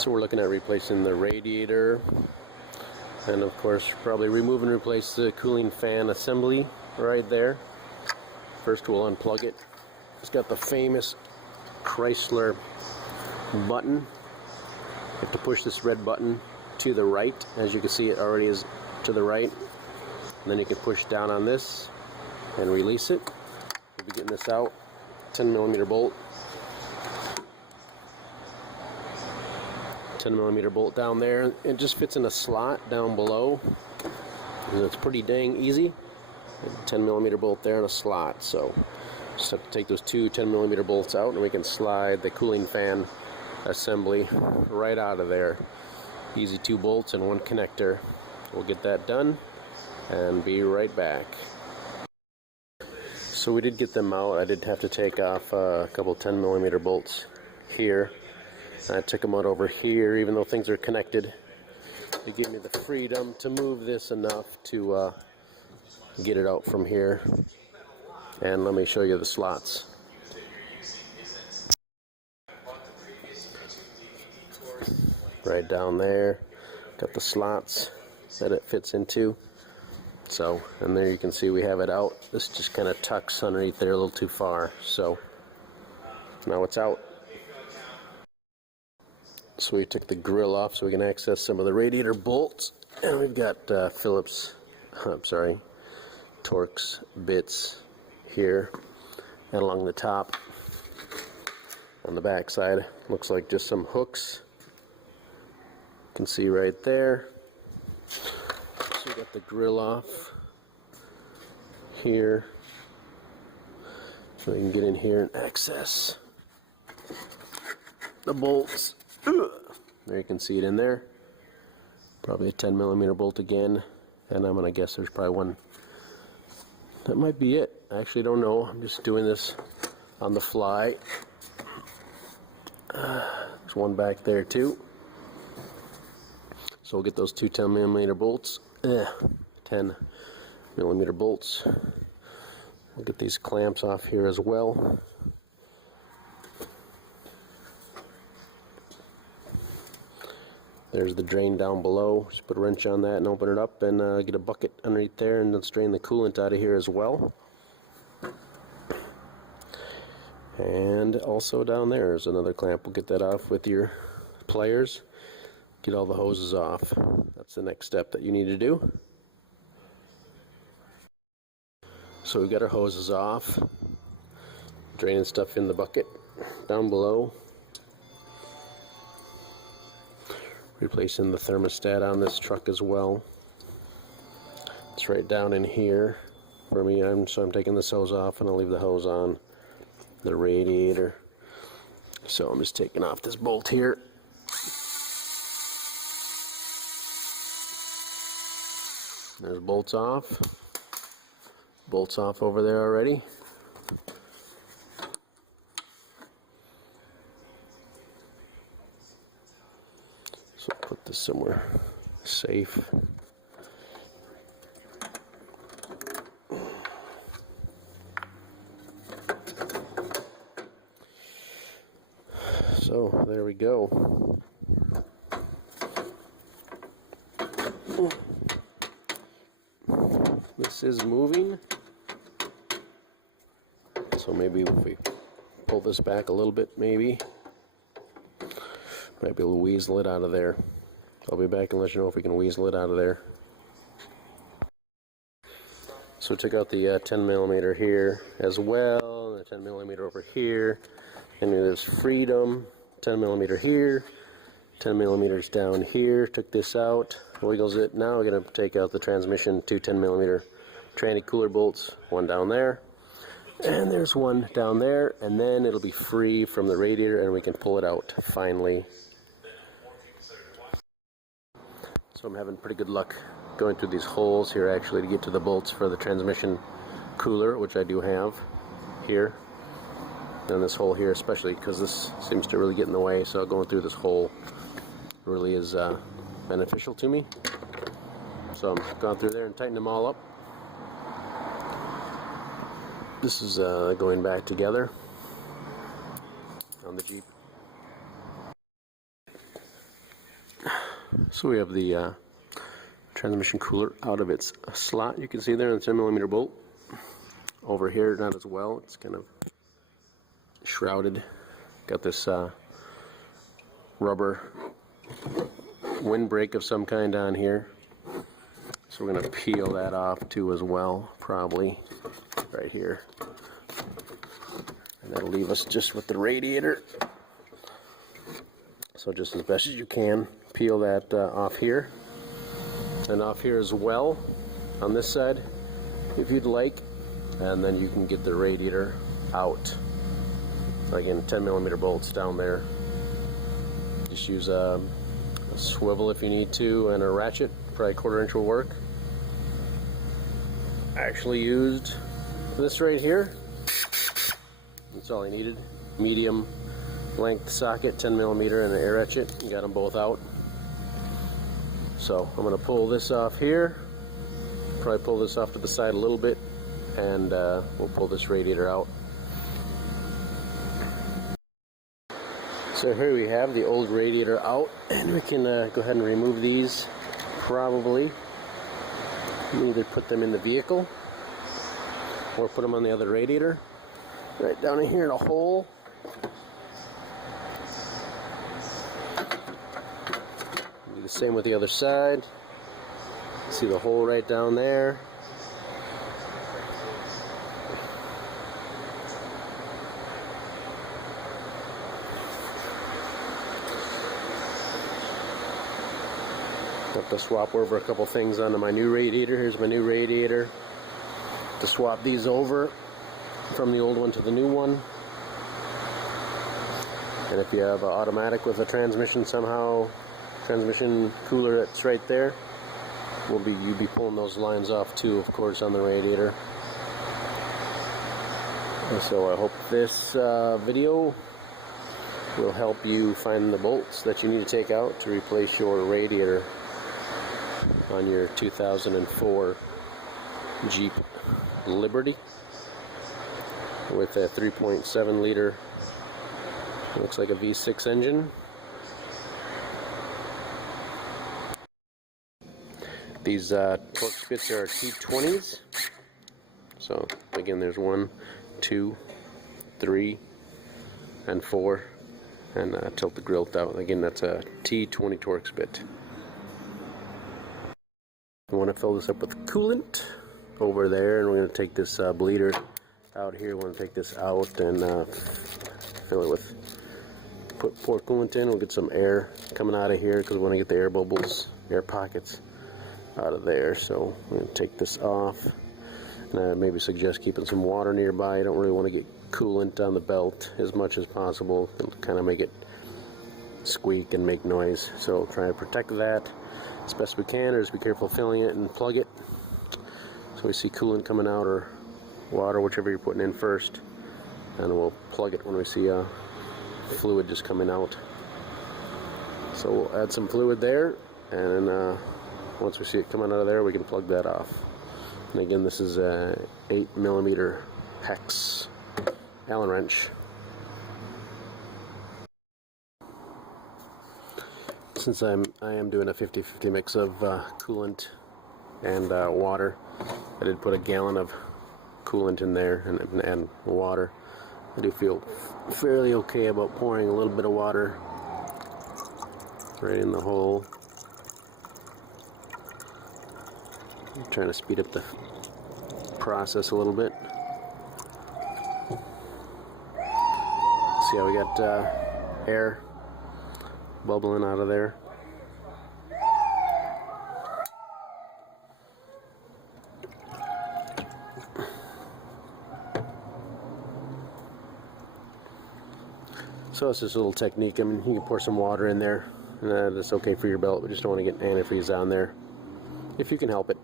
So we're looking at replacing the radiator, and of course probably remove and replace the cooling fan assembly right there. First we'll unplug it. It's got the famous Chrysler button. You have to push this red button to the right. As you can see, it already is to the right. And then you can push down on this and release it. We'll be getting this out. 10mm bolt. 10mm bolt down there. It just fits in a slot down below. And it's pretty dang easy. 10mm bolt there and a slot. So just have to take those two 10mm bolts out and we can slide the cooling fan assembly right out of there. Easy 2 bolts and 1 connector. We'll get that done and be right back. So we did get them out. I did have to take off a couple 10mm bolts here. I took them out over here, even though things are connected. It gave me the freedom to move this enough to get it out from here. And let me show you the slots. Right down there, got the slots that it fits into. So, and there you can see we have it out. This just kind of tucks underneath there a little too far. So now it's out. So we took the grill off so we can access some of the radiator bolts. And we've got Torx bits here and along the top. On the back side, looks like just some hooks. You can see right there. So we got the grill off here. So we can get in here and access the bolts. There you can see it in there. Probably a 10mm bolt again. And I'm going to guess there's probably one. That might be it. I actually don't know. I'm just doing this on the fly. There's one back there too. So we'll get those two 10mm bolts. 10mm bolts. We'll get these clamps off here as well. There's the drain down below. Just put a wrench on that and open it up and get a bucket underneath there and then strain the coolant out of here as well. And also down there is another clamp. We'll get that off with your pliers. Get all the hoses off. That's the next step that you need to do. So we've got our hoses off. Draining stuff in the bucket down below. Replacing the thermostat on this truck as well. It's right down in here for me. So I'm taking this hose off and I'll leave the hose on the radiator. So I'm just taking off this bolt here. There's bolts off. Bolts off over there already. So put this somewhere safe. So there we go. This is moving. So maybe if we pull this back a little bit, maybe. Might be able to weasel it out of there. I'll be back and let you know if we can weasel it out of there. So we took out the 10mm here as well, and the 10mm over here. And there's freedom, 10mm here, 10mm down here. Took this out, wiggles it. Now we're going to take out the transmission, two 10mm tranny cooler bolts, one down there. And there's one down there, and then it'll be free from the radiator and we can pull it out finally. So I'm having pretty good luck going through these holes here actually to get to the bolts for the transmission cooler, which I do have here. And this hole here especially, because this seems to really get in the way, so going through this hole really is beneficial to me. So I'm gone through there and tightened them all up. This is going back together on the Jeep. So we have the transmission cooler out of its slot. You can see there, the 10mm bolt. Over here, not as well. It's kind of shrouded. Got this rubber windbreak of some kind on here. So we're going to peel that off too as well, probably right here. And that'll leave us just with the radiator. So just as best as you can, peel that off here. And off here as well, on this side, if you'd like. And then you can get the radiator out. Again, 10mm bolts down there. Just use a swivel if you need to, and a ratchet, probably 1/4 inch will work. I actually used this right here. That's all I needed. Medium length socket, 10mm, and an air ratchet. You got them both out. So I'm going to pull this off here. Probably pull this off to the side a little bit, and we'll pull this radiator out. So here we have the old radiator out, and we can go ahead and remove these. Probably either put them in the vehicle or put them on the other radiator. Right down in here in a hole. Do the same with the other side. See the hole right down there. Have to swap over a couple things onto my new radiator. Here's my new radiator. To swap these over from the old one to the new one. And if you have an automatic with a transmission somehow, transmission cooler that's right there, you'll be pulling those lines off too, of course, on the radiator. And so I hope this video will help you find the bolts that you need to take out to replace your radiator on your 2004 Jeep Liberty with a 3.7 liter, looks like a V6 engine. These torque spits are T20s. So again, there's 1, 2, 3, and 4, and tilt the grill out. Again, that's a T20 torque spit. I want to fill this up with coolant over there, and we're going to take this bleeder out here. We're going to take this out and fill it with, pour coolant in. We'll get some air coming out of here because we want to get the air bubbles, air pockets out of there. So we're going to take this off, and I maybe suggest keeping some water nearby. You don't really want to get coolant on the belt as much as possible. It'll kind of make it squeak and make noise. So try to protect that as best we can, or just be careful filling it and plug it. So we see coolant coming out, or water, whichever you're putting in first, and we'll plug it when we see fluid just coming out. So we'll add some fluid there, and once we see it coming out of there, we can plug that off. And again, this is a 8mm hex Allen wrench. Since I am doing a 50-50 mix of coolant and water, I did put a gallon of coolant in there and water. I do feel fairly okay about pouring a little bit of water right in the hole. I'm trying to speed up the process a little bit. See how we got air bubbling out of there. So it's just a little technique. I mean, you can pour some water in there, and that's okay for your belt. We just don't want to get antifreeze on there, if you can help it.